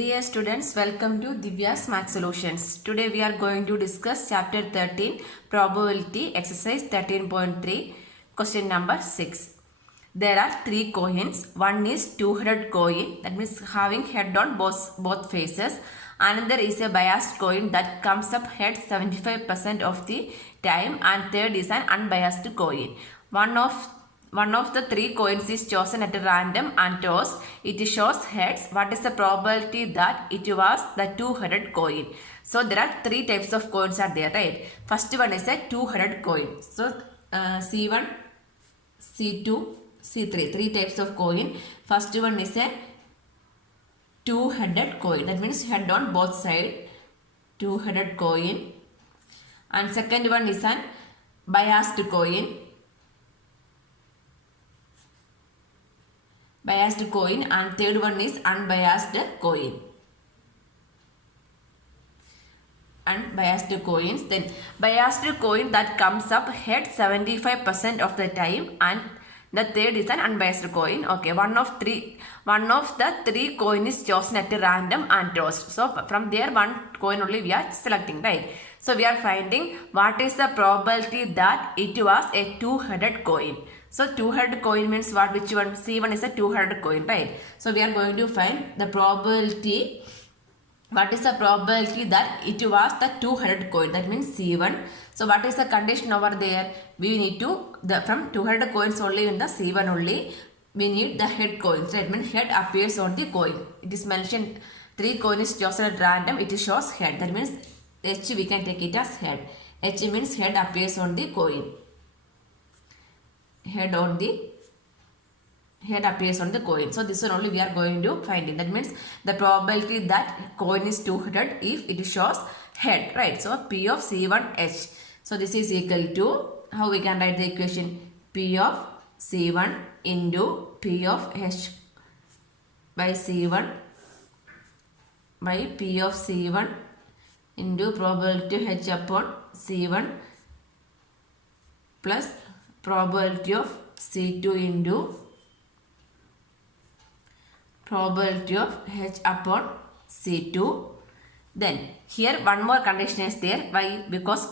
Dear students, welcome to Divya's Math Solutions. Today we are going to discuss chapter 13, Probability, exercise 13.3, question number 6. There are three coins. One is 200 coin, that means having head on both faces. Another is a biased coin that comes up head 75% of the time, and third is an unbiased coin. One of the three coins is chosen at random and tossed. It shows heads. What is the probability that it was the 200 coin? So there are three types of coins are there, right? First one is a 200 coin. So C1, C2, C3. Three types of coin. First one is a two-headed coin. That means head on both sides. Two-headed coin. And second one is an biased coin. Biased coin, and third one is unbiased coin. Unbiased coins. Then biased coin that comes up head 75% of the time, and the third is an unbiased coin. Okay, one of the three coin is chosen at random and tossed. So from there one coin only we are selecting, right? So we are finding what is the probability that it was a two-headed coin. So two-headed coin means what? Which one? C1 is a two-headed coin, right? So we are going to find the probability. What is the probability that it was the two-headed coin? That means C1. So what is the condition over there? We need to, from two-headed coins only in the C1 only, we need the head coins. That means head appears on the coin. It is mentioned three coin is chosen at random. It shows head. That means H we can take it as head. H means head appears on the coin. Head appears on the coin. So this one only we are going to find it. That means the probability that coin is 200 if it shows head, right? So P of C1H. So this is equal to, how we can write the equation? P of C1 into P of H by C1 by P of C1 into probability H upon C1 plus probability of C2 into probability of H upon C2. Then here one more condition is there. Why? Because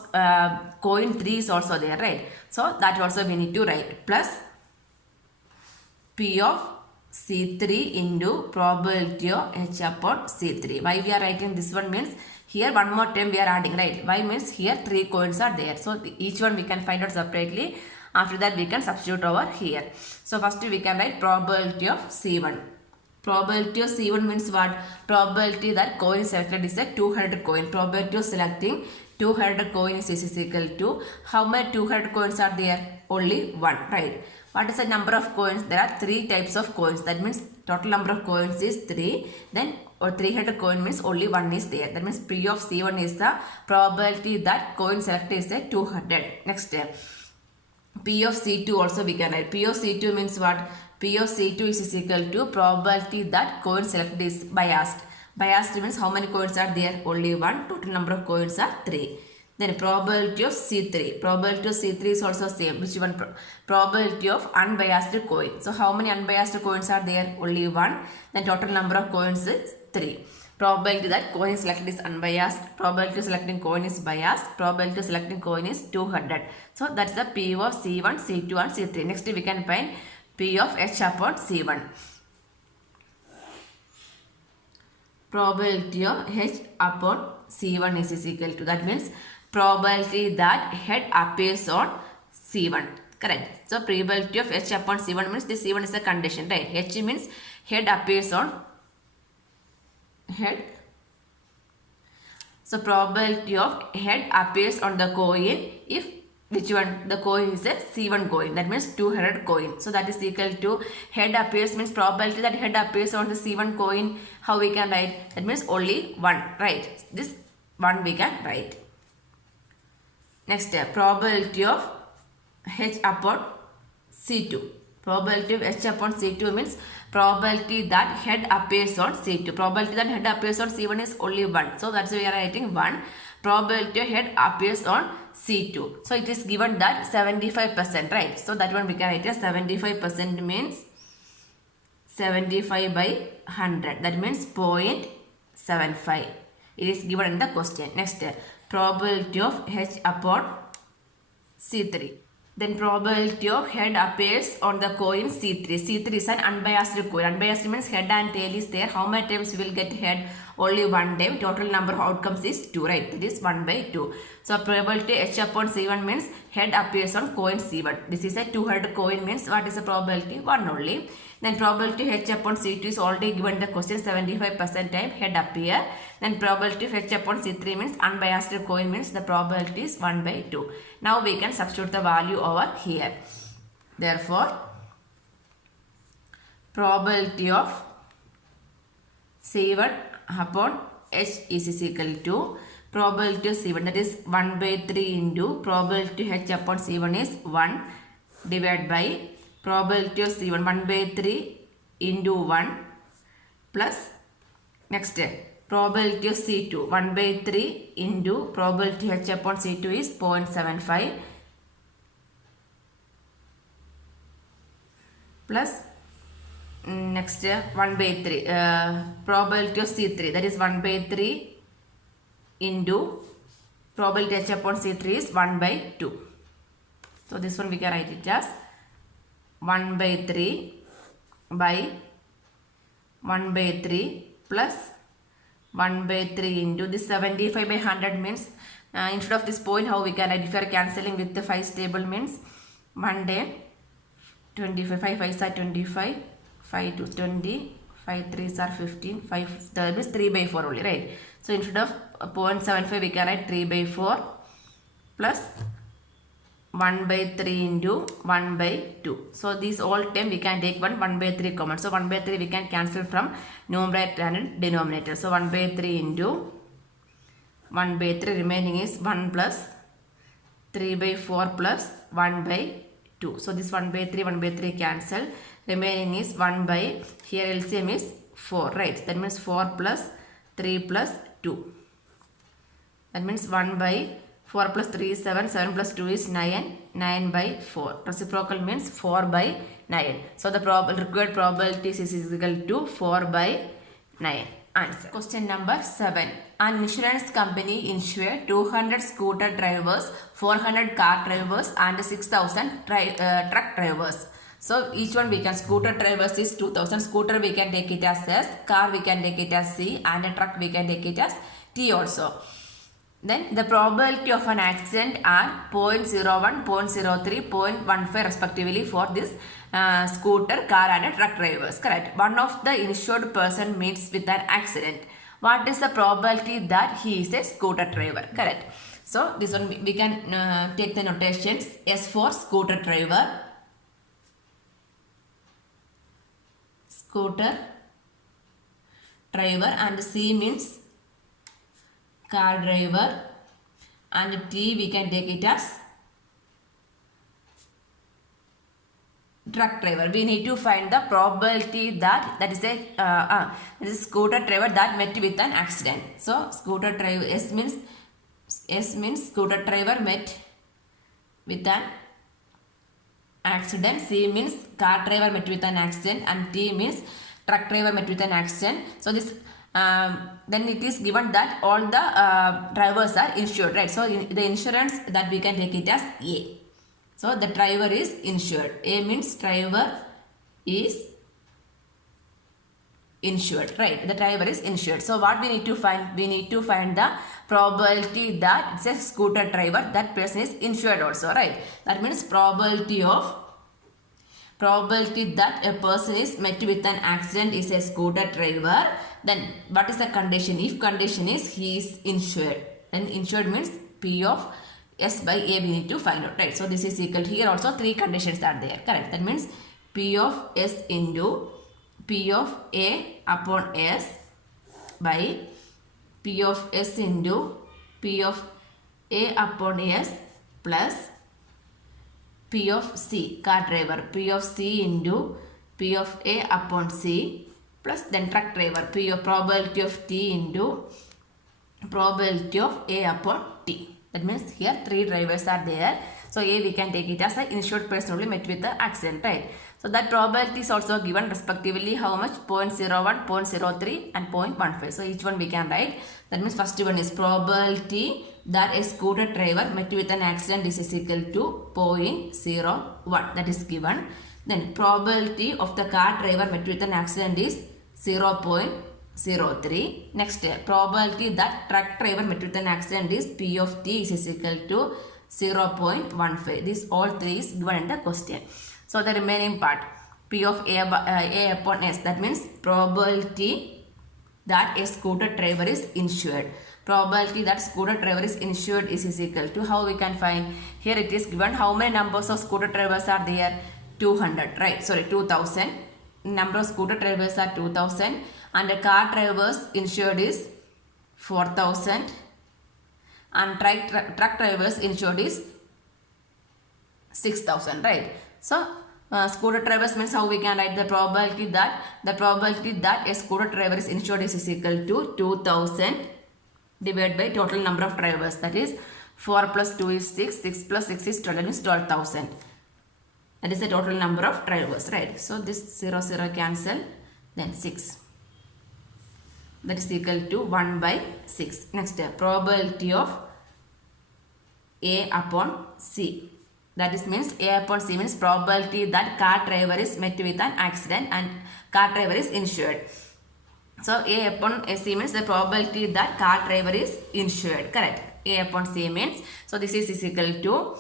coin 3 is also there, right? So that also we need to write plus P of C3 into probability of H upon C3. Why we are writing this one means here one more term we are adding, right? Why means here three coins are there. So each one we can find out separately. After that we can substitute over here. So first we can write probability of C1. Probability of C1 means what? Probability that coin selected is a two-headed coin. Probability of selecting two-headed coin is equal to, how many two-headed coins are there? Only one, right? What is the number of coins? There are three types of coins. That means total number of coins is 3. Then or three-headed coin means only one is there. That means P of C1 is the probability that coin selected is a 200. Next step. P of C2 also we can write. P of C2 means what? P of C2 is equal to probability that coin selected is biased. Biased means how many coins are there? Only one. Total number of coins are 3. Then probability of C3. Probability of C3 is also same. Which one? Probability of unbiased coin. So how many unbiased coins are there? Only one. Then total number of coins is 3. Probability that coin selected is unbiased. Probability of selecting coin is biased. Probability of selecting coin is 200. So that's the P of C1, C2 and C3. Next we can find P of H upon C1. Probability of H upon C1 is equal to, that means probability that head appears on C1. Correct. So probability of H upon C1 means this C1 is a condition, right? H means head appears on head. So probability of head appears on the coin if which one? The coin is a C1 coin. That means two-headed coin. So that is equal to head appears means probability that head appears on the C1 coin. How we can write? That means only one, right? This one we can write. Next step, probability of H upon C2. Probability of H upon C2 means probability that head appears on C2. Probability that head appears on C1 is only 1. So that's why we are writing 1. Probability of head appears on C2. So it is given that 75%, right? So that one we can write as 75% means 75 by 100. That means 0.75. It is given in the question. Next, probability of H upon C3. Then probability of head appears on the coin C3. C3 is an unbiased coin. Unbiased means head and tail is there. How many times we will get head? Only one time. Total number of outcomes is 2, right? That is 1 by 2. So probability H upon C1 means head appears on coin C1. This is a two-headed coin means what is the probability? 1 only. Then probability H upon C2 is already given in the question. 75% time head appear. Then probability of H upon C3 means unbiased coin means the probability is 1 by 2. Now we can substitute the value over here. Therefore, probability of C1 upon H is equal to probability of C1, that is 1 by 3 into probability H upon C1 is 1 divided by probability of C1 1 by 3 into 1 plus next probability of C2 1 by 3 into probability H upon C2 is 0.75 plus next 1 by 3 probability of C3, that is 1 by 3 into probability H upon C3 is 1 by 2. So this one we can write it as 1 by 3 by 1 by 3 plus 1 by 3 into this 75 by 100 means instead of this point how we can write, if you are cancelling with the 5 table means 1 day 25, 5 5s are 25, 5 to 20, 5 3s are 15, 5 that means 3 by 4 only, right? So instead of 0.75 we can write 3 by 4 plus 1 by 3 into 1 by 2. So these all time we can take 1 by 3 common. So 1 by 3 we can cancel from numerator and denominator. So 1 by 3 into 1 by 3 remaining is 1 plus 3 by 4 plus 1 by 2. So this 1 by 3 cancel. Remaining is 1 by, here LCM is 4, right? That means 4 plus 3 plus 2. That means 1 by 4 plus 3 is 7, 7 plus 2 is 9, 9 by 4. Reciprocal means 4 by 9. So the required probability is equal to 4 by 9. Answer. Question number 7. An insurance company insured 200 scooter drivers, 400 car drivers and 6,000 truck drivers. So each one we can, scooter drivers is 2,000, scooter we can take it as S, car we can take it as C and a truck we can take it as T also. Then the probability of an accident are 0.01, 0.03, 0.15 respectively for this scooter, car and truck drivers. Correct. One of the insured person meets with an accident. What is the probability that he is a scooter driver? Correct. So this one we can take the notations. S for scooter driver, and C means car driver and T we can take it as truck driver. We need to find the probability that is a this is scooter driver that met with an accident. So scooter driver, S means scooter driver met with an accident, C means car driver met with an accident and T means truck driver met with an accident. So this then it is given that all the drivers are insured, right? So the insurance that we can take it as A. So the driver is insured. A means driver is insured, right? The driver is insured. So what we need to find? We need to find the probability that it's a scooter driver, that person is insured also, right? That means probability that a person is met with an accident is a scooter driver. Then what is the condition? If condition is he is insured, then insured means P of S by A we need to find out, right? So this is equal to, here also 3 conditions are there, correct? That means P of S into P of A upon S by P of S into P of A upon S plus P of C, car driver, P of C into P of A upon C plus then truck driver, P of probability of T into probability of A upon T. That means here 3 drivers are there. So A we can take it as an insured person only met with the accident, right? So that probability is also given respectively how much 0.01, 0.03 and 0.15. So each one we can write. That means first one is probability that a scooter driver met with an accident is equal to 0.01. That is given. Then probability of the car driver met with an accident is 0.03. Next, probability that truck driver met with an accident is P of T is equal to 0.15. This all three is given in the question. So the remaining part, P of A upon S, that means probability that a scooter driver is insured. Probability that scooter driver is insured is equal to, how we can find? Here it is given how many numbers of scooter drivers are there? 200, right? Sorry, 2000. Number of scooter drivers are 2000 and the car drivers insured is 4000 and truck drivers insured is 6000, right? So scooter drivers means how we can write the probability that a scooter driver is insured is equal to 2000 divided by total number of drivers, that is 4 plus 2 is 6, 6 plus 6 is 12, that is 12,000. That is the total number of drivers, right? So this 0 0 cancel, then 6. That is equal to 1 by 6. Next, probability of A upon C. That is means A upon C means probability that car driver is met with an accident and car driver is insured. So A upon C means the probability that car driver is insured. Correct. A upon C means, so this is equal to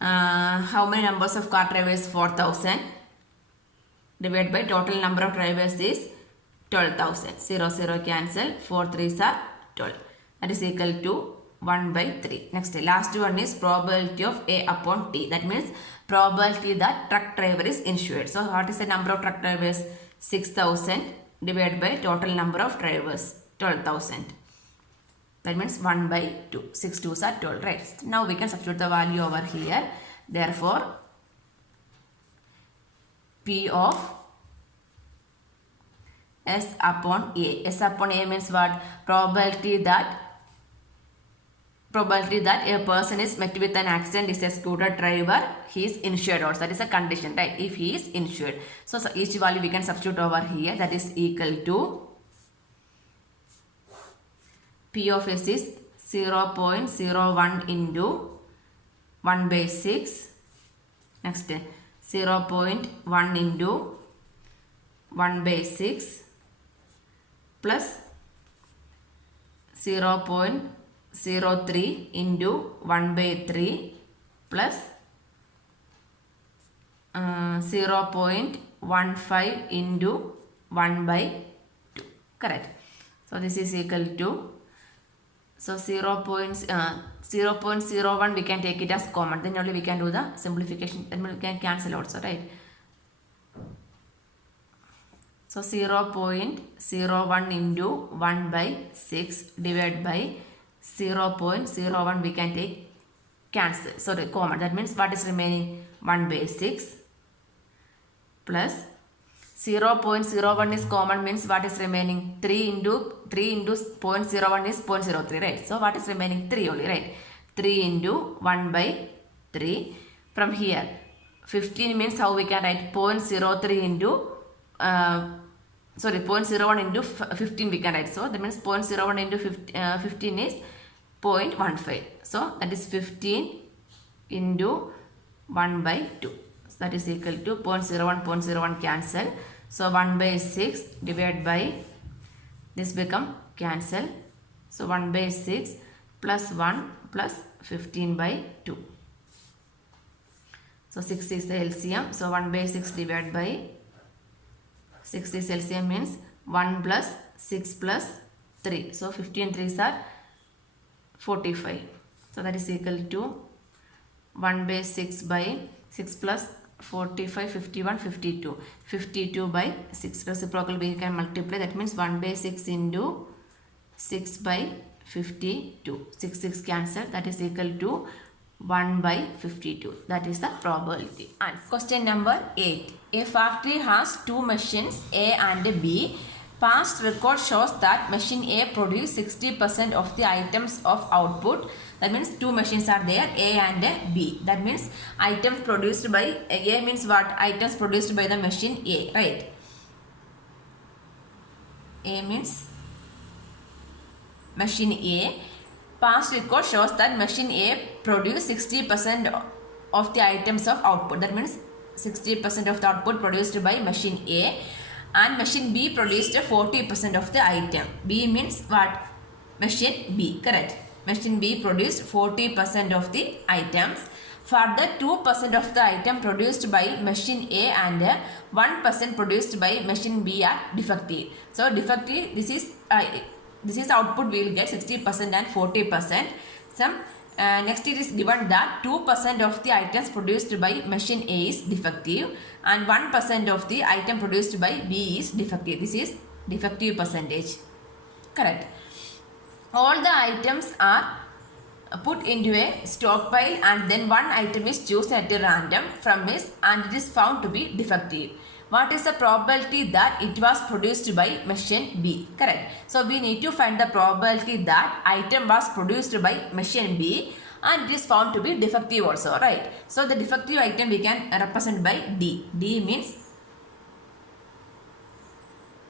how many numbers of car drivers? 4000 divided by total number of drivers is 12,000. 0 0 cancel. 4 3s are 12. That is equal to 1 by 3. Next, last one is probability of A upon T. That means probability that truck driver is insured. So what is the number of truck drivers? 6,000 divided by total number of drivers 12,000. That means 1 by 2. 6 2s are 12, right? Now we can substitute the value over here. Therefore, P of S upon A. S upon A means what? Probability that a person is met with an accident is a scooter driver. He is insured also. That is a condition, right? If he is insured. So each value we can substitute over here. That is equal to P of S is 0.01 into 1 by 6. Next, 0.1 into 1 by 6 plus 0.03 into 1 by 3 plus 0.15 into 1 by 2. Correct. So this is equal to, so 0.01 we can take it as common. Then only we can do the simplification. Then we can cancel also, right? So 0.01 into 1 by 6 divided by 0.01 we can take cancel. Sorry, common. That means what is remaining? 1 by 6 plus 0.01 is common means what is remaining? 3 into 0.01 is 0.03, right? So what is remaining? 3 only, right? 3 into 1 by 3. From here, 15 means how we can write? 0.03 into 0.01 into 15 we can write. So that means 0.01 into 15 is 0.15. So that is 15 into 1 by 2. So that is equal to 0.01 cancel. So 1 by 6 divided by this become cancel. So 1 by 6 plus 1 plus 15 by 2. So 6 is the LCM. So 1 by 6 divided by 6 is LCM means 1 plus 6 plus 3. So 15 3s are 45. So that is equal to 1 by 6 by 6 plus 45, 51, 52. 52 by 6. Reciprocal we can multiply. That means 1 by 6 into 6 by 52. 6 6 cancel. That is equal to 1 by 52. That is the probability. And question number 8. A factory has two machines A and B. Past record shows that machine A produced 60% of the items of output. That means two machines are there, A and B. That means items produced by A means what? Items produced by the machine A, right? A means machine A. Past record shows that machine A produced 60% of the items of output. That means 60% of the output produced by machine A, and machine B produced 40% of the item. B means what? Machine B, correct. Machine B produced 40% of the items. Further, 2% of the item produced by machine A and 1% produced by machine B are defective. So defective, this is output we will get 60% and 40%. Next it is given that 2% of the items produced by machine A is defective and 1% of the item produced by B is defective. This is defective percentage. Correct. All the items are put into a stockpile and then one item is chosen at random from it and it is found to be defective. What is the probability that it was produced by machine B? Correct. So we need to find the probability that item was produced by machine B and it is found to be defective also, right? So the defective item we can represent by D. D means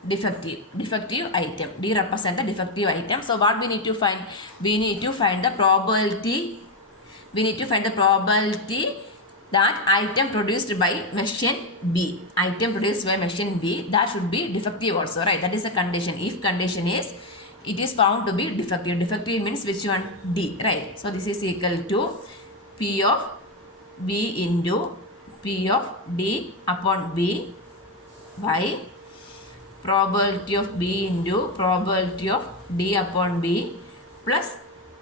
defective item. D represent the defective item. So what we need to find? We need to find the probability. We need to find the probability that item produced by machine B. Item produced by machine B, that should be defective also, right? That is the condition. If condition is it is found to be defective. Defective means which one? D, right? So this is equal to P of B into P of D upon B by probability of B into probability of D upon B plus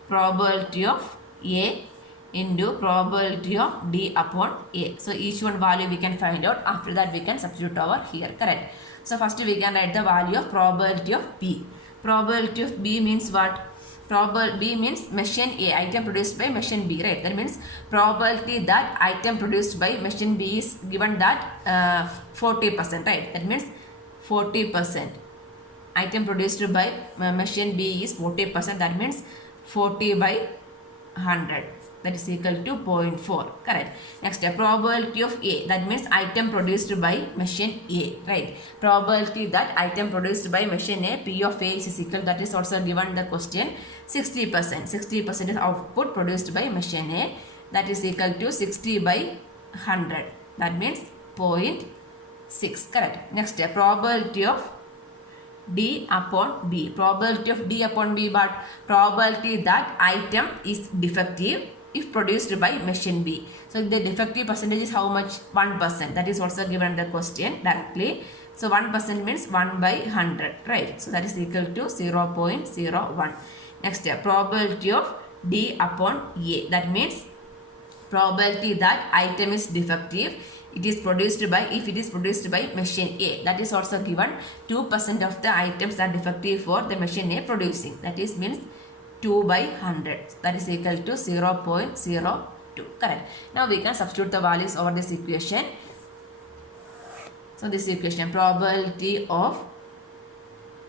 probability of A into probability of D upon A. So each one value we can find out. After that we can substitute over here, correct? So first we can write the value of probability of B. Probability of B means what? B means machine A, item produced by machine B, right? That means probability that item produced by machine B is given that 40%, right? That means 40%. Item produced by machine B is 40%. That means 40 by 100. That is equal to 0.4. Correct. Next, probability of A. That means item produced by machine A. Right. Probability that item produced by machine A, P of A is equal. That is also given the question. 60%. 60% is output produced by machine A. That is equal to 60 by 100. That means 0.6. Correct. Next, probability of D upon B. Probability of D upon B, but probability that item is defective if produced by machine B. So the defective percentage is how much? 1%. That is also given the question directly. So 1% means 1 by 100, right? So that is equal to 0.01. Next, probability of D upon A. That means probability that item is defective. It is produced by, if it is produced by machine A. That is also given. 2% of the items are defective for the machine A producing. That is means 2 by 100. That is equal to 0.02. Correct. Now we can substitute the values over this equation. So this equation, probability of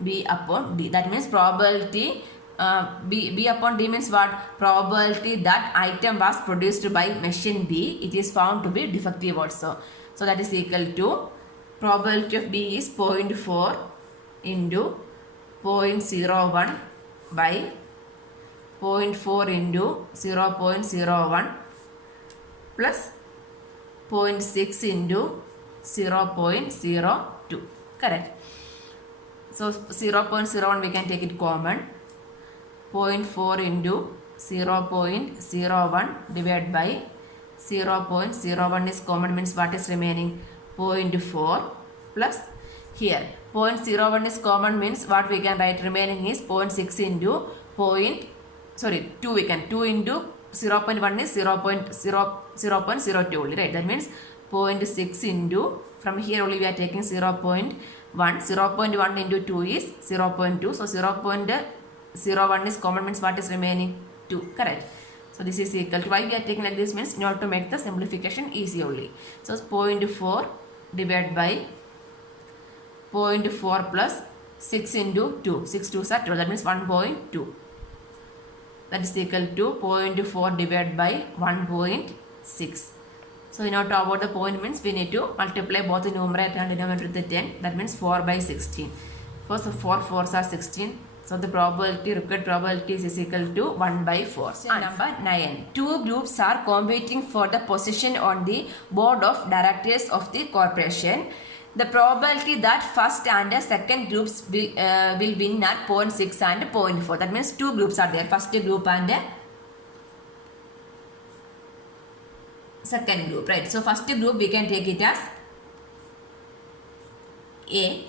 B upon D. That means probability B upon D means what? Probability that item was produced by machine B, it is found to be defective also. So that is equal to probability of B is 0.4 into 0.01 by 0.4 into 0.01 plus 0.6 into 0.02. Correct. So 0.01 we can take it common. 0.4 into 0.01 divided by 0.01 is common, means what is remaining? 0.4 plus here 0.01 is common, means what we can write remaining is 0.6 into 2 we can 2 into 0.1 is 0.02 only, right? That means 0.6 into, from here only we are taking 0.1. 0.1 into 2 is 0.2. So 0.01 is common, means what is remaining? 2. Correct. So this is equal to, why we are taking like this means in order to make the simplification easy only. So 0.4 divided by 0.4 plus 6 into 2. 6 2s are 12. That means 1.2. That is equal to 0.4 divided by 1.6. So in order to avoid the point means we need to multiply both the numerator and denominator with the 10. That means 4 by 16. First 4 4s are 16. So the probability, required probability is equal to 1 by 4. Number 9. Two groups are competing for the position on the board of directors of the corporation. The probability that first and second groups will win are 0.6 and 0.4. That means two groups are there. First group and second group, right? So first group we can take it as A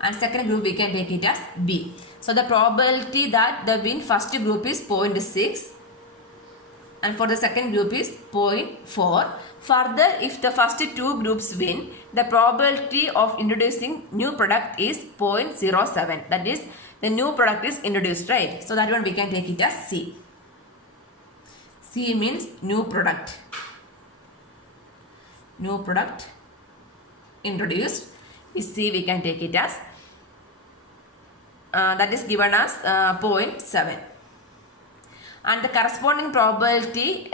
and second group we can take it as B. So the probability that the win first group is 0.6 and for the second group is 0.4. Further, if the first two groups win, the probability of introducing new product is 0.07. That is, the new product is introduced, right? So that one we can take it as C. C means new product. New product introduced is C, we can take it as that is given as 0.7 and the corresponding probability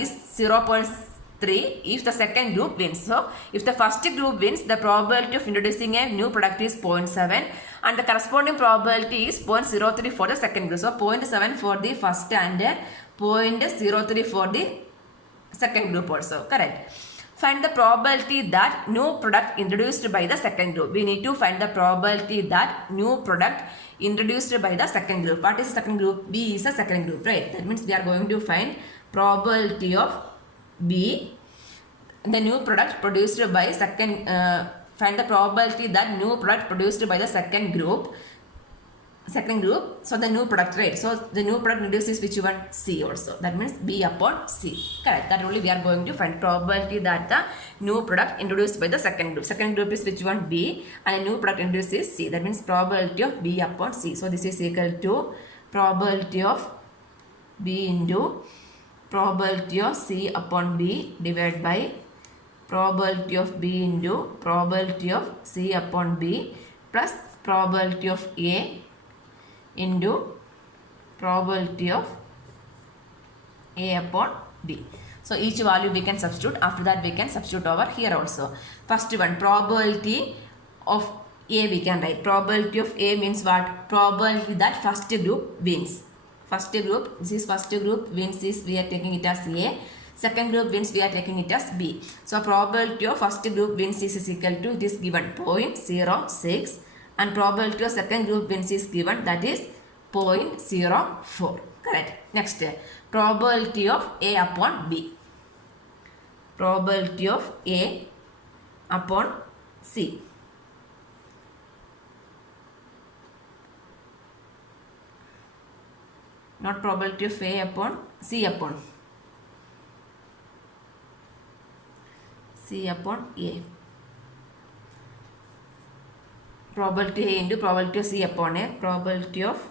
is 0.3 if the second group wins. So if the first group wins, the probability of introducing a new product is 0.7 and the corresponding probability is 0.03 for the second group. So 0.7 for the first and 0.03 for the second group also, correct? Find the probability that new product introduced by the second group. We need to find the probability that new product introduced by the second group. What is the second group? B is the second group, right? That means we are going to find probability of B, the new product produced by second, find the probability that new product produced by the second group. So the new product, right? So the new product introduces which one? C also. That means B upon C. Correct. That only we are going to find probability that the new product introduced by the second group. Second group is which one? B, and a new product introduced is C. That means probability of B upon C. So this is equal to probability of B into probability of C upon B divided by probability of B into probability of C upon B plus probability of A into probability of A upon B. So each value we can substitute. After that we can substitute over here also. First one, probability of A we can write. Probability of A means what? Probability that first group wins. First group, this is first group wins is we are taking it as A. Second group wins we are taking it as B. So probability of first group wins is equal to this given 0.06. And probability of second group wins is given, that is 0.04. Correct. Next, probability of A upon B. Probability of A upon C. Not probability of A upon C upon A. Probability A into probability of C upon A. Probability of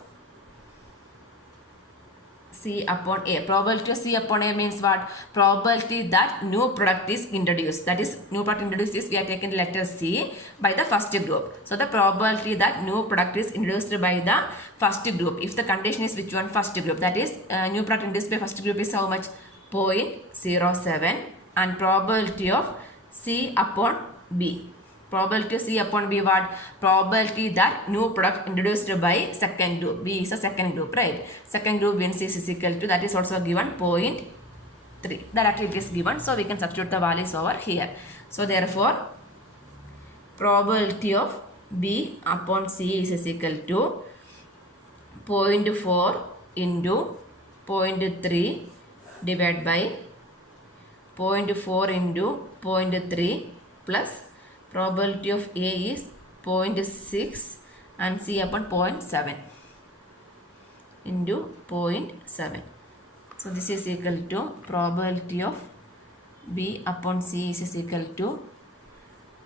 C upon A. Probability of C upon A means what? Probability that new product is introduced. That is, new product introduced is we are taking letter C by the first group. So the probability that new product is introduced by the first group. If the condition is which one? First group. That is, new product introduced by first group is how much? 0.07. And probability of C upon B. Probability of C upon B what? Probability that new product introduced by second group. B is a second group, right? Second group wins is equal to, that is also given 0.3. Directly it is given. So we can substitute the values over here. So therefore, probability of B upon C is equal to 0.4 into 0.3 divided by 0.4 into 0.3 plus probability of A is 0.6 and C upon 0.7 into 0.7. So this is equal to probability of B upon C is equal to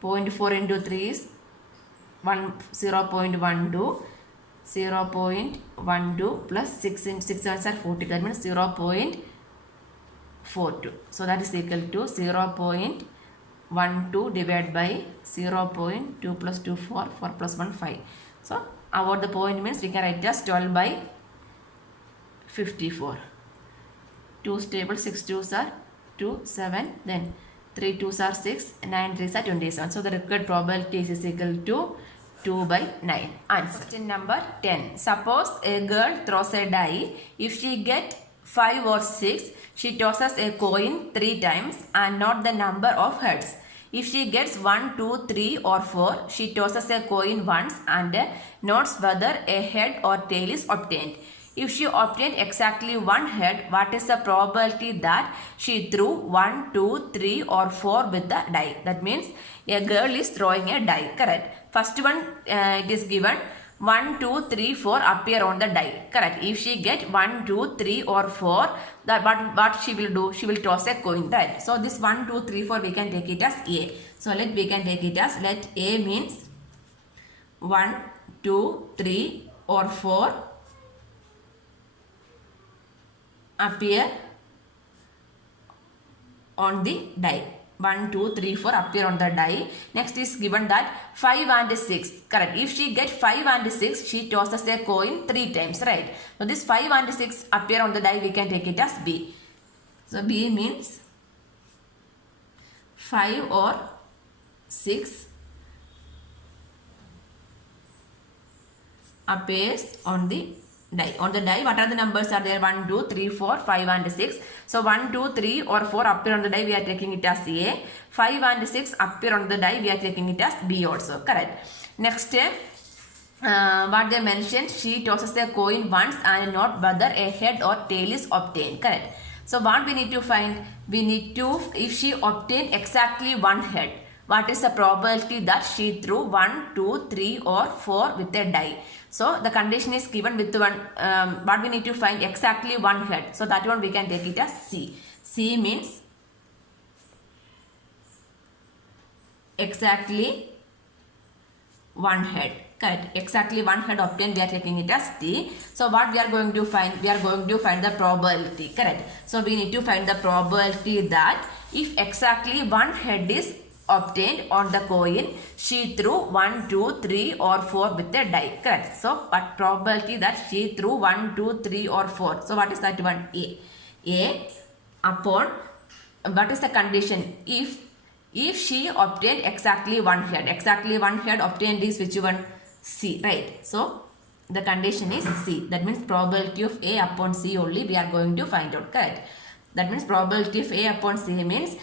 0.4 into 3 is 0.12, 0.12 plus 6 into 6 ones are 40. That means 0.42. So that is equal to 0.12 divided by 0.2 plus 2 4 plus 1 5. So about the point means we can write as 12 by 54. 2 stable, 6 2s are 2, 7, then 3 2s are 6, 9 3s are 27. So the required probability is equal to 2 by 9. Answer. Question number 10. Suppose a girl throws a die. If she gets 5 or 6, she tosses a coin 3 times and not the number of heads. If she gets 1, 2, 3 or 4, she tosses a coin once and notes whether a head or tail is obtained. If she obtained exactly one head, what is the probability that she threw 1, 2, 3 or 4 with the die? That means a girl is throwing a die. Correct. First one it is given 1, 2, 3, 4 appear on the die. Correct. If she get 1, 2, 3 or 4, that what she will do? She will toss a coin. Right. So this 1, 2, 3, 4 we can take it as A. So we can take it as let A means 1, 2, 3 or 4 appear on the die. 1, 2, 3, 4 appear on the die. Next is given that 5 and 6. Correct. If she gets 5 and 6, she tosses a coin 3 times. Right. So this 5 and 6 appear on the die. We can take it as B. So B means 5 or 6 appears on the die. On the die, what are the numbers are there? 1, 2, 3, 4, 5 and 6. So 1, 2, 3 or 4 appear on the die. We are taking it as A. 5 and 6 appear on the die. We are taking it as B also. Correct. Next, what they mentioned, she tosses a coin once and not whether a head or tail is obtained. Correct. So what we need to find? We need to, if she obtained exactly one head, what is the probability that she threw 1, 2, 3 or 4 with a die? So the condition is given with one, what we need to find exactly one head. So that one we can take it as C. C means exactly one head. Correct. Exactly one head obtained, we are taking it as D. So what we are going to find? We are going to find the probability. Correct. So we need to find the probability that if exactly one head is obtained on the coin, she threw 1, 2, 3 or 4 with a die. Correct. So what probability that she threw 1, 2, 3 or 4? So what is that one? A. A upon, what is the condition? If she obtained exactly one head. Exactly one head obtained is which one? C. Right. So the condition is C. That means probability of A upon C only we are going to find out. Correct. That means probability of A upon C means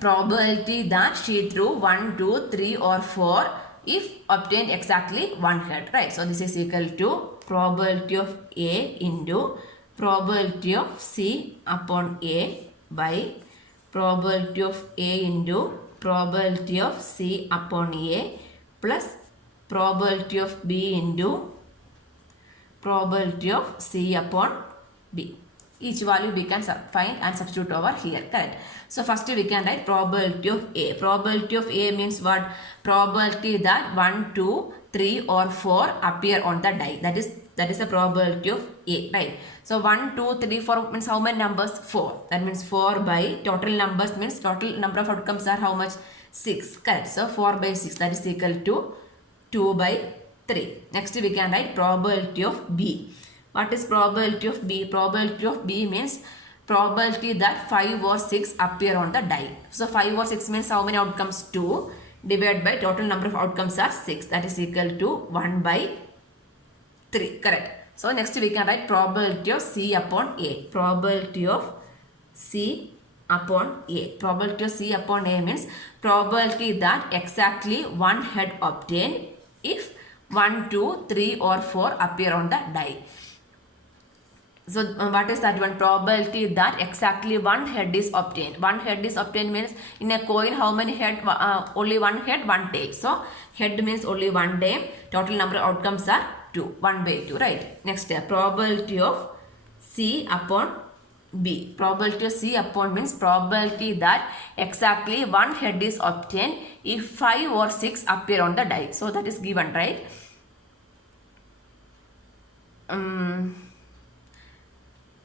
probability that she threw 1, 2, 3 or 4 if obtained exactly one head. Right. So this is equal to probability of A into probability of C upon A by probability of A into probability of C upon A plus probability of B into probability of C upon B. Each value we can find and substitute over here. Correct. So first we can write probability of A. Probability of A means what? Probability that 1, 2, 3 or 4 appear on the die. That is the probability of A. Right. So 1, 2, 3, 4 means how many numbers? 4. That means 4 by total numbers means total number of outcomes are how much? 6. Correct. So 4 by 6, that is equal to 2 by 3. Next we can write probability of B. What is probability of B? Probability of B means probability that 5 or 6 appear on the die. So 5 or 6 means how many outcomes? 2 divided by total number of outcomes are 6. That is equal to 1 by 3. Correct. So next we can write probability of C upon A. Probability of C upon A. Probability of C upon A means probability that exactly one head obtained if 1, 2, 3 or 4 appear on the die. So what is that one? Probability that exactly one head is obtained. One head is obtained means in a coin how many head? Only one head, one tail. So head means only one tail. Total number of outcomes are 2. 1 by 2. Right. Next probability of C upon B. Probability of C upon means probability that exactly one head is obtained if 5 or 6 appear on the die. So that is given, right?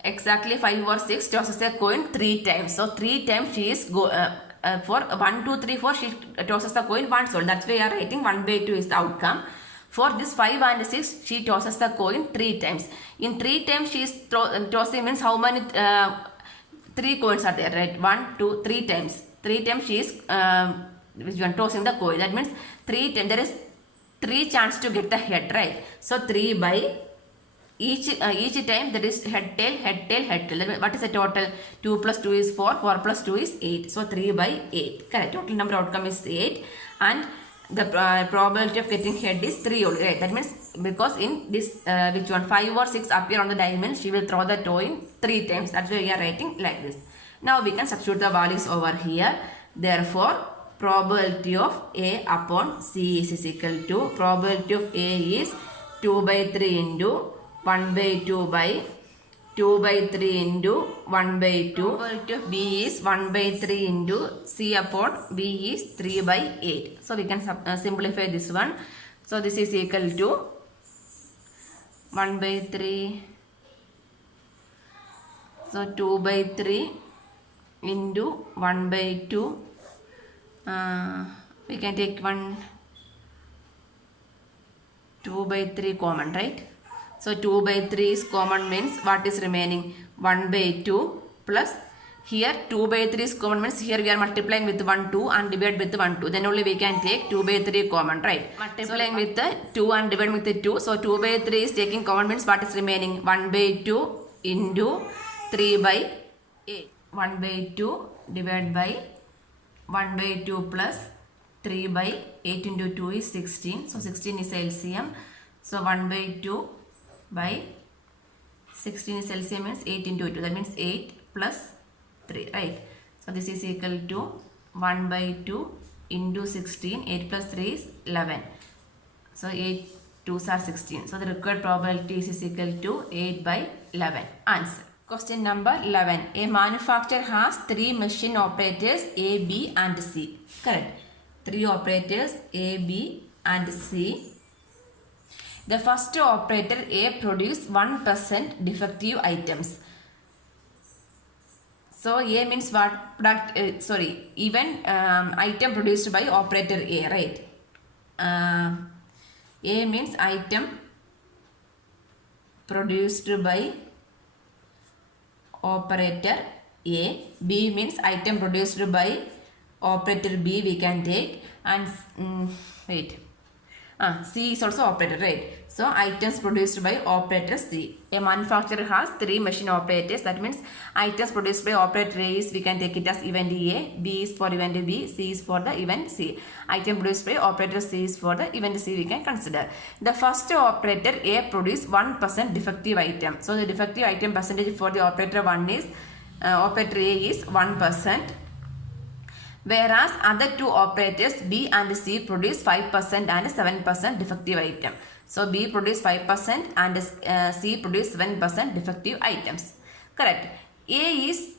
Exactly 5 or 6 tosses a coin 3 times. So 3 times she is for 1, 2, 3, 4 she tosses the coin once. So that's why we are writing 1 by 2 is the outcome. For this 5 and 6, she tosses the coin 3 times. In 3 times she is tossing means how many 3 coins are there, right? 1, 2, 3 times. 3 times she is tossing the coin. That means 3 times there is 3 chance to get the head, right? So 3 by each time that is head tail, head tail, head tail. That means what is the total? 2 plus 2 is 4, 4 plus 2 is 8. So 3 by 8. Correct. Total number outcome is 8. And the probability of getting head is 3 only, right? That means because in this which one 5 or 6 appear on the diamond, she will throw the coin 3 times. That's why we are writing like this. Now we can substitute the values over here. Therefore, probability of A upon C is equal to probability of A is 2 by 3 into 1 by 2 by 2 by 3 into 1 by 2. Probability of B is 1 by 3 into C upon B is 3 by 8. So we can simplify this one. So this is equal to 1 by 3. So 2 by 3 into 1 by 2. We can take 2 by 3 common, right? So 2 by 3 is common means what is remaining? 1 by 2 plus here 2 by 3 is common means here we are multiplying with 1 2 and divide with 1 2. Then only we can take 2 by 3 common, right? Multiplying with the 2 and dividing with the 2. So 2 by 3 is taking common means what is remaining? 1 by 2 into 3 by 8. 1 by 2 divided by 1 by 2 plus 3 by 8 into 2 is 16. So 16 is LCM. So 1 by 2 by 16 is LCM means 8 into 2. That means 8 plus 3, right? So this is equal to 1 by 2 into 16. 8 plus 3 is 11. So 8 2s are 16. So the required probability is equal to 8 by 11. Answer. Question number 11. A manufacturer has 3 machine operators A, B and C. Correct. 3 operators A, B and C. The first operator A produced 1% defective items. So A means what? Product, even item produced by operator A, right? A means item produced by operator A. B means item produced by operator B we can take. And C is also operator, right? So items produced by operator C. A manufacturer has 3 machine operators. That means items produced by operator A is we can take it as event A. B is for event B. C is for the event C. Item produced by operator C is for the event C we can consider. The first operator A produced 1% defective item. So the defective item percentage for the operator 1 is operator A is 1%. Whereas other 2 operators B and C produce 5% and 7% defective item. So B produce 5% and C produce 7% defective items. Correct. A is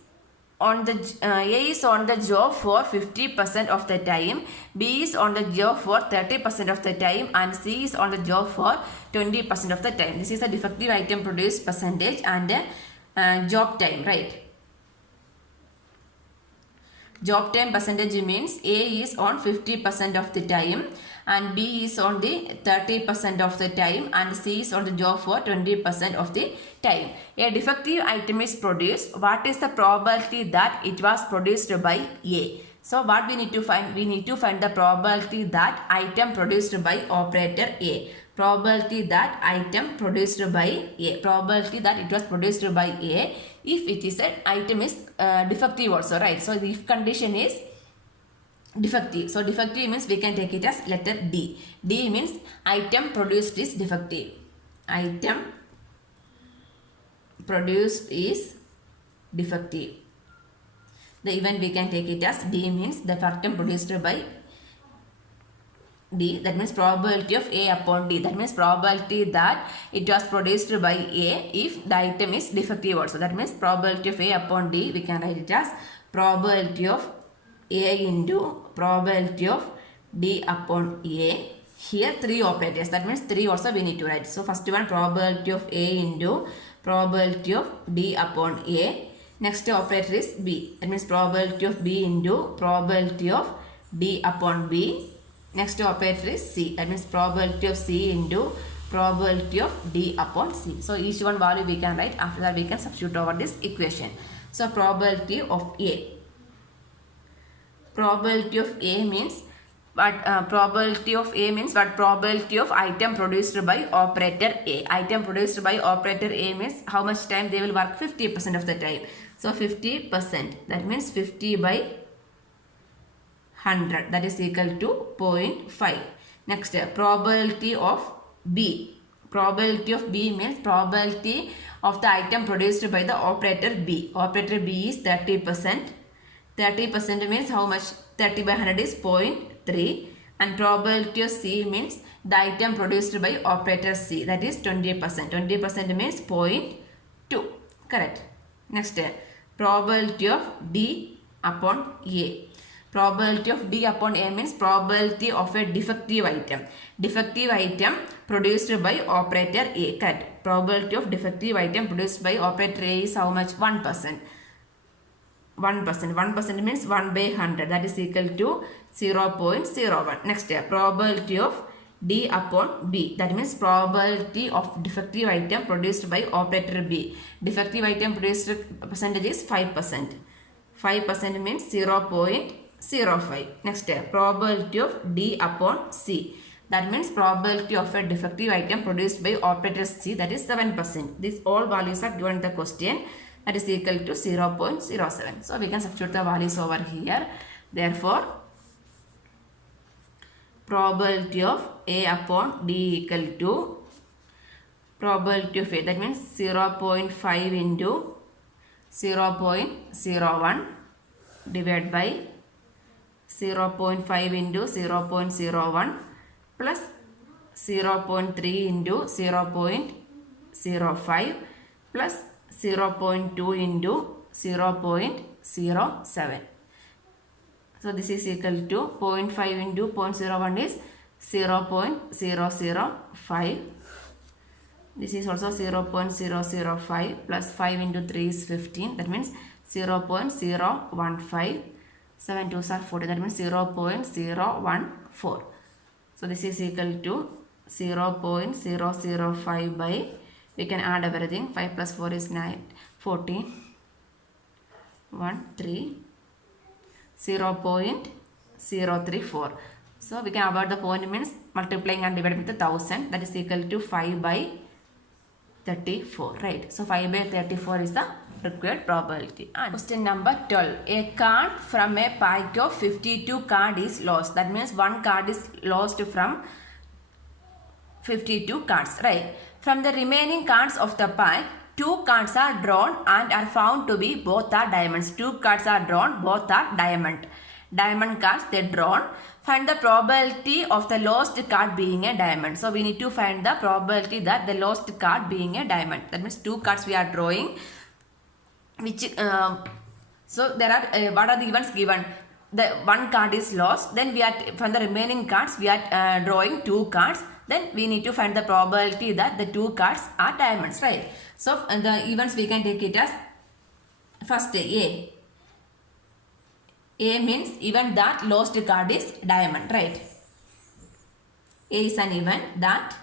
on the job for 50% of the time. B is on the job for 30% of the time and C is on the job for 20% of the time. This is the defective item produced percentage and job time, right? Job time percentage means A is on 50% of the time and B is on the 30% of the time and C is on the job for 20% of the time. A defective item is produced. What is the probability that it was produced by A? So what we need to find? We need to find the probability that item produced by operator A. Probability that item produced by A. Probability that it was produced by A. If it is an item is defective also, right? So the if condition is defective. So defective means we can take it as letter D. D means item produced is defective. Item produced is defective. The event we can take it as D means the item produced by D. That means probability of A upon D. That means probability that it was produced by A if the item is defective also. That means probability of A upon D we can write it as probability of A into probability of D upon A. Here 3 operators. That means 3 also we need to write. So first one probability of A into probability of D upon A. Next operator is B. That means probability of B into probability of D upon B. Next operator is C. That means probability of C into probability of D upon C. So each one value we can write. After that we can substitute over this equation. So probability of A. Probability of A means what probability of A means what probability of item produced by operator A. Item produced by operator A means how much time they will work? 50% of the time. So 50%, that means 50 by 100, that is equal to 0.5. Next, probability of B. Probability of B means probability of the item produced by the operator B. Operator B is 30%. 30% means how much? 30 by 100 is 0.3. And probability of C means the item produced by operator C, that is 20%. 20% means 0.2. Correct. Next, probability of D upon A. Probability of D upon A means probability of a defective item. Defective item produced by operator A. Correct. Probability of defective item produced by operator A is how much? 1%. 1%. 1% means 1 by 100. That is equal to 0.01. Next, probability of D upon B. That means probability of defective item produced by operator B. Defective item produced percentage is 5%. 5% means 0.05. Next, probability of D upon C. That means probability of a defective item produced by operator C, that is 7%. These all values are given in the question. That is equal to 0.07. So we can substitute the values over here. Therefore, probability of A upon D equal to probability of A. That means 0.5 into 0.01 divided by 0.5 into 0.01 plus 0.3 into 0.05 plus 0.2 into 0.07. So this is equal to 0.5 into 0.01 is 0.005. This is also 0.005 plus 5 into 3 is 15. That means 0.015. 7 2s are 40. That means 0.014. So this is equal to 0.005 by, we can add everything. 5 plus 4 is 9, 14. 1, 3. 0.034. So we can avoid the point means multiplying and dividing with 1000. That is equal to 5 by 34. Right. So 5 by 34 is the required probability. And question number 12. A card from a pack of 52 card is lost. That means one card is lost from 52 cards. Right. From the remaining cards of the pack, 2 cards are drawn and are found to be both are diamonds. 2 cards are drawn, both are diamond. Diamond cards they drawn. Find the probability of the lost card being a diamond. So we need to find the probability that the lost card being a diamond. That means 2 cards we are drawing. Which so there are what are the events given? The one card is lost. Then we are from the remaining cards we are drawing 2 cards. Then we need to find the probability that the 2 cards are diamonds, right? So the events we can take it as first A. A means event that lost card is diamond, right? A is an event that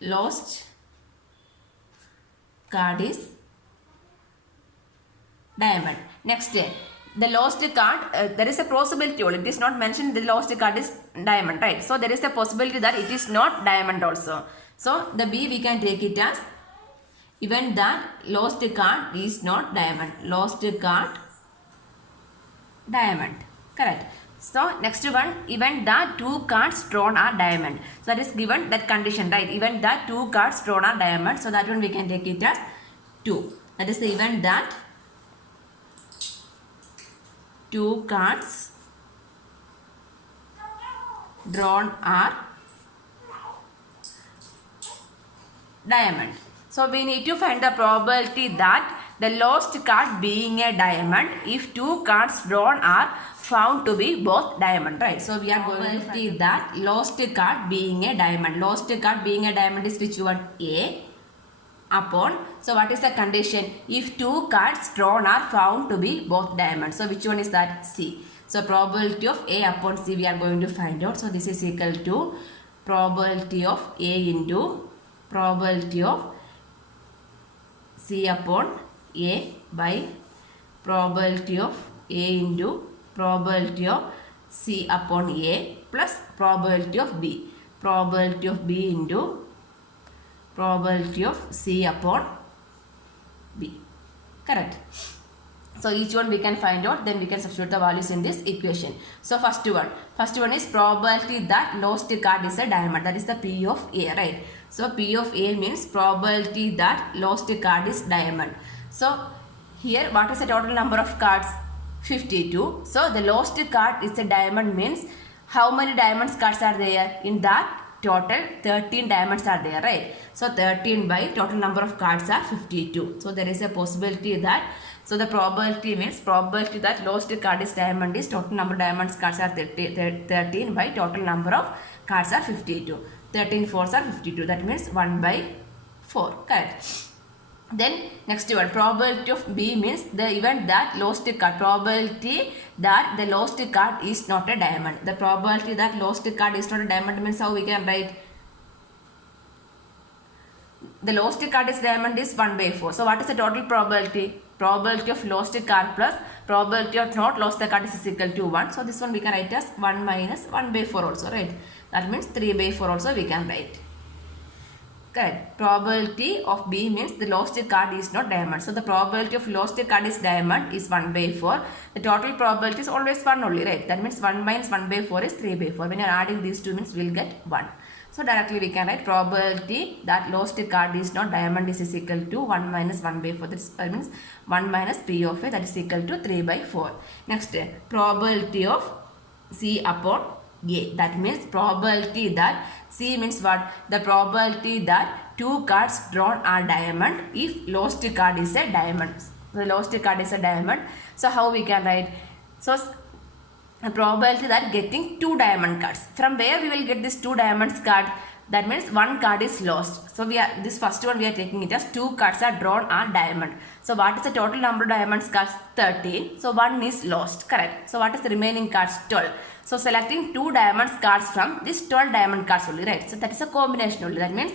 lost card is diamond. Next, the lost card, there is a possibility only. It is not mentioned the lost card is diamond, right? So there is a possibility that it is not diamond also. So the B we can take it as event that lost card is not diamond. Lost card diamond. Correct. So next one, event that 2 cards drawn are diamond. So that is given that condition, right? Event that 2 cards drawn are diamond. So that one we can take it as 2. That is the event that 2 cards drawn are diamond. So we need to find the probability that the lost card being a diamond if 2 cards drawn are found to be both diamond, right? So we are going to see that lost card being a diamond. Lost card being a diamond is which one? A upon. So what is the condition? If 2 cards drawn are found to be both diamonds. So which one is that? C. So probability of A upon C we are going to find out. So this is equal to probability of A into probability of C upon A by probability of A into probability of C upon A plus probability of B. Probability of B into probability of C upon B. Correct. So each one we can find out, then we can substitute the values in this equation. So first one is probability that lost card is a diamond. That is the P of A, right? So P of A means probability that lost card is diamond. So here what is the total number of cards? 52. So the lost card is a diamond means how many diamonds cards are there? In that total 13 diamonds are there, right? So 13 by total number of cards are 52. So there is a possibility that, so the probability means probability that lost card is diamond is total number of diamonds cards are 13 by total number of cards are 52. 13 fours are 52. That means 1 by 4. Correct. Then next one, probability of B means the event that lost card. Probability that the lost card is not a diamond. The probability that lost card is not a diamond means how we can write? The lost card is diamond is 1 by 4. So what is the total probability? Probability of lost card plus probability of not lost card is equal to 1. So this one we can write as 1 minus 1 by 4 also, right? That means 3 by 4 also we can write. Correct. Probability of B means the lost card is not diamond. So the probability of lost card is diamond is 1 by 4. The total probability is always 1 only, right? That means 1 minus 1 by 4 is 3 by 4. When you are adding these two means we will get 1. So directly we can write probability that lost card is not diamond is equal to 1 minus 1 by 4. That means 1 minus P of A, that is equal to 3 by 4. Next, probability of C upon A. That means probability that C means what? The probability that two cards drawn are diamond if lost card is a diamond. The lost card is a diamond. So how we can write? So a probability that getting two diamond cards. From where we will get this two diamonds card? That means one card is lost. So we are, this first one we are taking it as two cards are drawn are diamond. So what is the total number of diamonds cards? 13. So one is lost. Correct. So what is the remaining cards? 12. So selecting two diamonds cards from this 12 diamond cards only, right? So that is a combination only. That means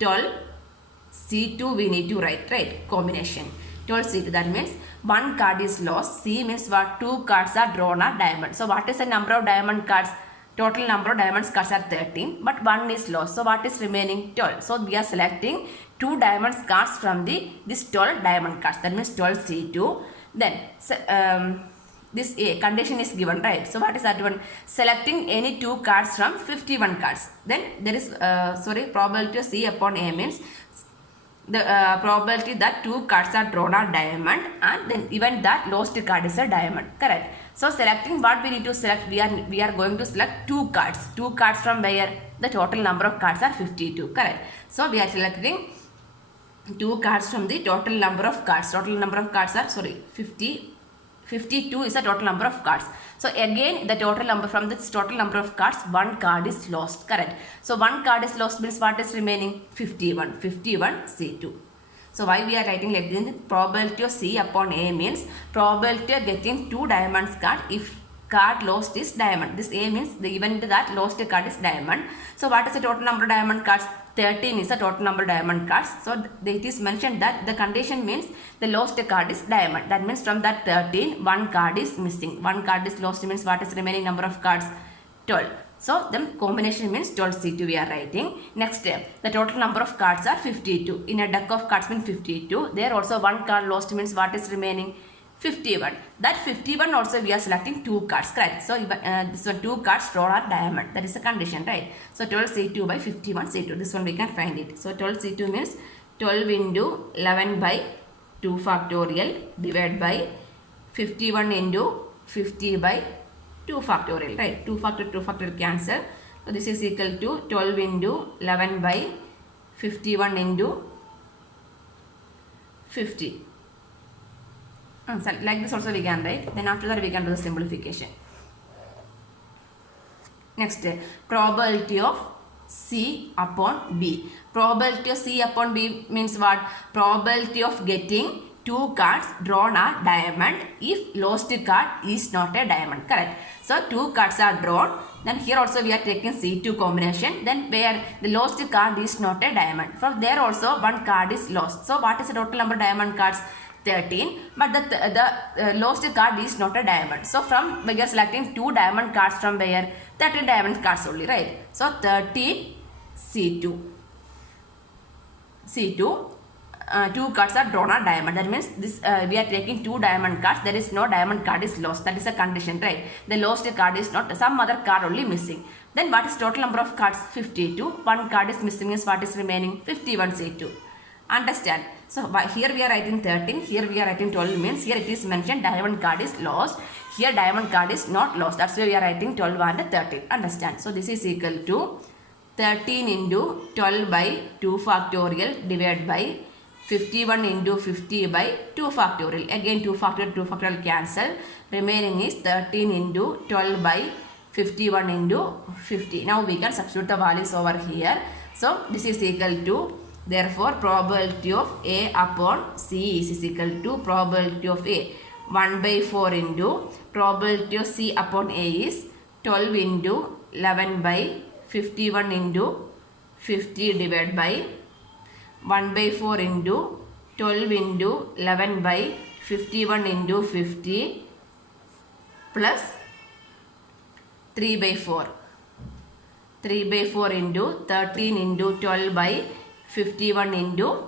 12 C2 we need to write, right? Combination. 12 C2. That means one card is lost. C means what? Two cards are drawn are diamond. So what is the number of diamond cards? Total number of diamonds cards are 13, but one is lost. So what is remaining? 12. So we are selecting two diamonds cards from this 12 diamond cards. That means 12 C2. Then this A condition is given, right? So what is that one? Selecting any two cards from 51 cards. Then there is probability of C upon A means the probability that two cards are drawn are diamond, and then even that lost card is a diamond. Correct. So selecting what we need to select, we are going to select two cards. Two cards from where? The total number of cards are 52. Correct. So we are selecting two cards from the total number of cards. Total number of cards are 52 is the total number of cards. So again the total number from this total number of cards, one card is lost. Correct. So one card is lost means what is remaining? 51. 51 C2. So why we are writing like this? Probability of C upon A means probability of getting two diamonds card if card lost is diamond. This A means the event that lost a card is diamond. So what is the total number of diamond cards? 13 is the total number of diamond cards. So it is mentioned that the condition means the lost card is diamond. That means from that 13, one card is missing. One card is lost means what is remaining number of cards? 12. So the combination means 12 C2 we are writing. Next step, the total number of cards are 52. In a deck of cards means 52. There also one card lost means what is remaining? 51. That 51 also we are selecting two cards, correct? So this one two cards drawn are diamond. That is the condition, right? So 12 C2 by 51 C2. This one we can find it. So 12 C2 means 12 into 11 by 2 factorial divided by 51 into 50 by 2 factorial, right? 2 factorial cancel. So this is equal to 12 into 11 by 51 into 50. So like this also we can write. Then after that we can do the simplification. Next, probability of C upon B. Probability of C upon B means what? Probability of getting 2 cards drawn are diamond if lost card is not a diamond. Correct. So 2 cards are drawn. Then here also we are taking C2 combination. Then where the lost card is not a diamond. From there also one card is lost. So what is the total number of diamond cards? 13. But the lost card is not a diamond. So from we are selecting 2 diamond cards from where? 13 diamond cards only, right? So 13 C2. C2. 2 cards are drawn are diamond. That means this we are taking 2 diamond cards. There is no diamond card is lost. That is a condition, right? The lost card is not, some other card only missing. Then what is total number of cards? 52. One card is missing means what is remaining? 51 C2. Understand? So here we are writing 13. Here we are writing 12 means here it is mentioned diamond card is lost. Here diamond card is not lost. That's why we are writing 12 and 13. Understand? So this is equal to 13 into 12 by 2 factorial divided by 51 into 50 by 2 factorial. Again 2 factorial cancel. Remaining is 13 into 12 by 51 into 50. Now we can substitute the values over here. So this is equal to, therefore probability of A upon C is equal to probability of A 1 by 4 into probability of C upon A is 12 into 11 by 51 into 50 divided by 1 by 4 into 12 into 11 by 51 into 50 plus 3 by 4. 3 by 4 into 13 into 12 by 51 into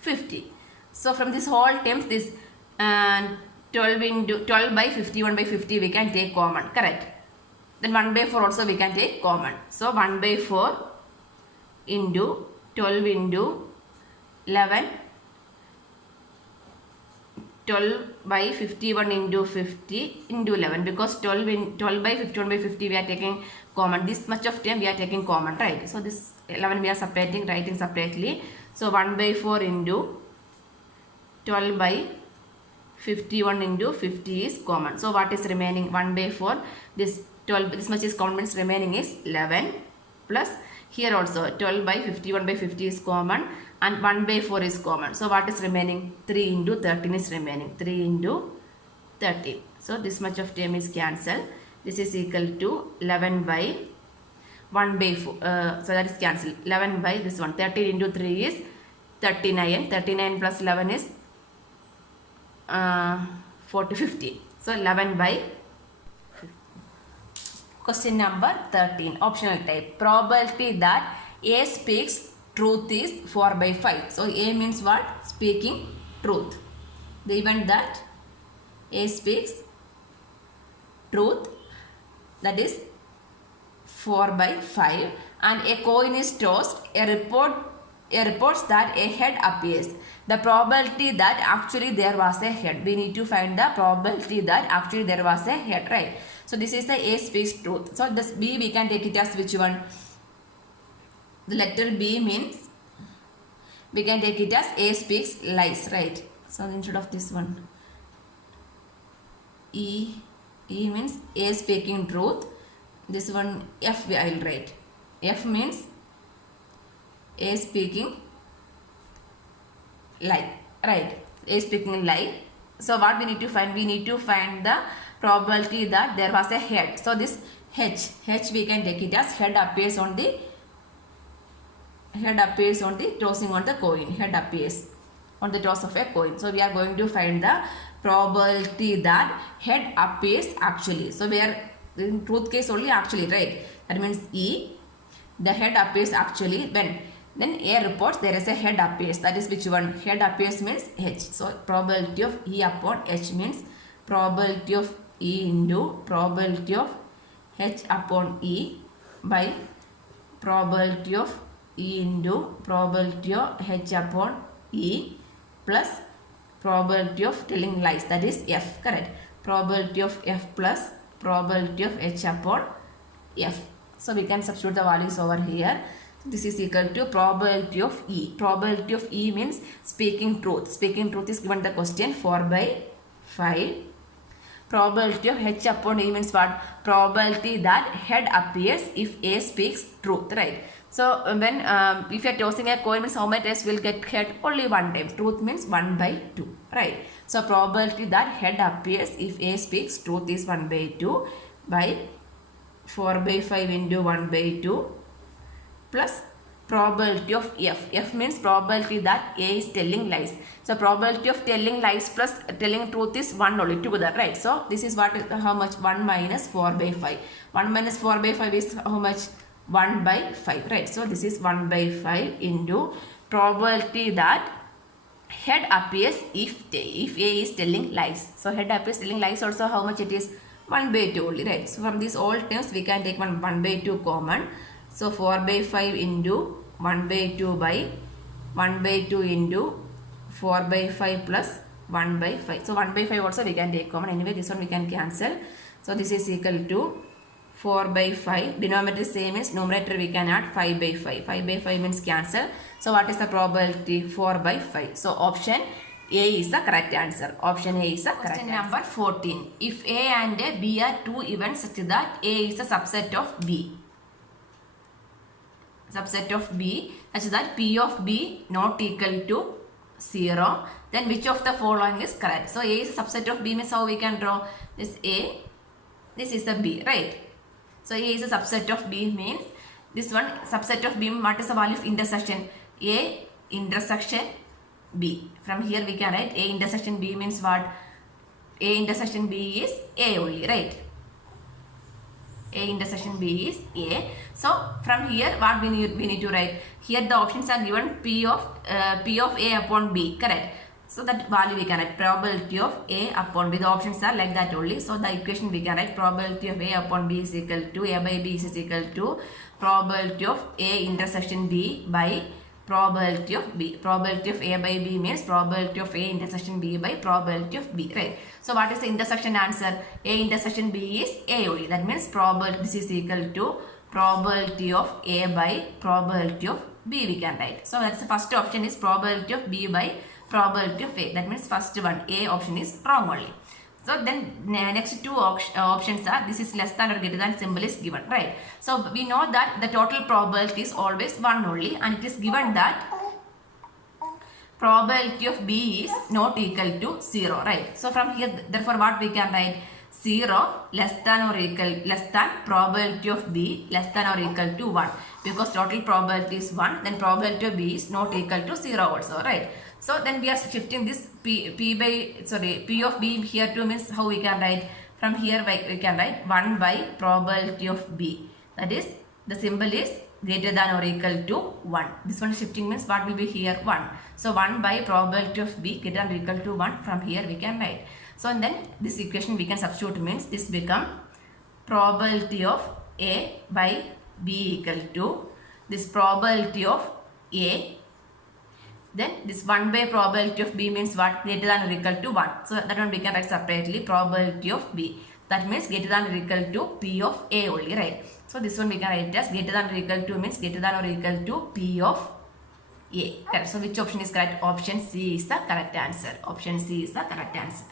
50. So from this whole terms, this 12 by 51 by 50 we can take common, correct? Then 1 by 4 also we can take common. So 1 by 4 into 12 into 11, 12 by 51 into 50 into 11, because 12 by 51 by 50 we are taking common. This much of time we are taking common, right? So this 11 we are writing separately. So 1 by 4 into 12 by 51 into 50 is common. So what is remaining? 1 by 4, this 12, this much is common means remaining is 11 plus here also 12 by 51 by 50 is common and 1 by 4 is common. So what is remaining? 3 into 13 is remaining. 3 into 13. So this much of term is cancelled. This is equal to 11 by 1 by 4. So that is cancelled. 11 by this one. 13 into 3 is 39. 39 plus 11 is 50. So 11 by 50. Question number 13. Optional type. Probability that A speaks truth is 4 by 5. So A means what? Speaking truth. The event that A speaks truth, that is 4 by 5, and a coin is tossed, a reports that a head appears. The probability that actually there was a head. We need to find the probability that actually there was a head, right? So this is the A speaks truth. So this B we can take it as which one? The letter B means we can take it as A speaks lies, right? So instead of this one, E means A speaking truth. This one F I will write. F means A speaking lie, right? A speaking lie. So what we need to find? We need to find the probability that there was a head. So this H we can take it as head appears on the tossing on the coin. Head appears on the toss of a coin. So we are going to find the probability that head appears actually. So we are in truth case only actually, right? That means E, the head appears actually when. Then A reports there is a head appears. That is which one? Head appears means H. So probability of E upon H means probability of E into probability of H upon E by probability of E into probability of H upon E plus probability of telling lies. That is F, correct? Probability of F plus probability of H upon F. So we can substitute the values over here. This is equal to probability of E. Probability of E means speaking truth. Speaking truth is given the question 4 by 5. Probability of H upon E means what? Probability that head appears if A speaks truth, right? So when if you are tossing a coin, means how many times will get head? Only one time. Truth means 1 by 2, right? So probability that head appears if A speaks, truth is 1 by 2 by 4 by 5 into 1 by 2 plus probability of F. F means probability that A is telling lies. So probability of telling lies plus telling truth is 1 only together, right? So this is what how much? 1 minus 4 by 5. 1 minus 4 by 5 is how much? 1 by 5, right? So this is 1 by 5 into probability that head appears if A is telling lies. So head appears telling lies also, how much it is? 1 by 2 only, right? So from these all terms we can take 1 by 2 common. So 4 by 5 into 1 by 2 by 1 by 2 into 4 by 5 plus 1 by 5. So 1 by 5 also we can take common. Anyway, this one we can cancel. So this is equal to 4 by 5. Denominator same is numerator we can add 5 by 5. 5 by 5 means cancel. So what is the probability? 4 by 5. So option A is the correct answer. Option A is the correct answer. Number 14. If A and B are two events such that A is a subset of B. Subset of B such that P of B not equal to 0. Then which of the following is correct? So A is a subset of B means how we can draw this A. This is the B, right? So A is a subset of B means this one subset of B. What is the value of intersection? A intersection B. From here we can write A intersection B means what? A intersection B is A only, right? A intersection B is A. So from here what we need to write? Here the options are given P of A upon B, correct? So that value we can write probability of A upon B. The options are like that only. So the equation we can write probability of A upon B is equal to A by B is equal to probability of A intersection B by probability of B. Probability of A by B means probability of A intersection B by probability of B, right? So what is the intersection answer? A intersection B is A only. That means probability, this is equal to probability of A by probability of B we can write. So that's the first option is probability of B by probability of A. That means first one, A option is wrong only. So then next two options are this is less than or greater than symbol is given, right? So we know that the total probability is always 1 only, and it is given that probability of B is not equal to 0, right? So from here therefore what we can write? 0 less than or equal less than probability of B less than or equal to 1, because total probability is 1, then probability of B is not equal to 0 also, right? So then we are shifting this P of B here too means how we can write? From here we can write 1 by probability of B. That is the symbol is greater than or equal to 1. This one shifting means what will be here? 1. So 1 by probability of B greater than or equal to 1. From here we can write. So and then this equation we can substitute means this become probability of A by B equal to this probability of A. Then this 1 by probability of B means what? Greater than or equal to 1. So that one we can write separately probability of B. That means greater than or equal to P of A only, right? So this one we can write as greater than or equal to means greater than or equal to P of A. Correct. So which option is correct? Option C is the correct answer. Option C is the correct answer.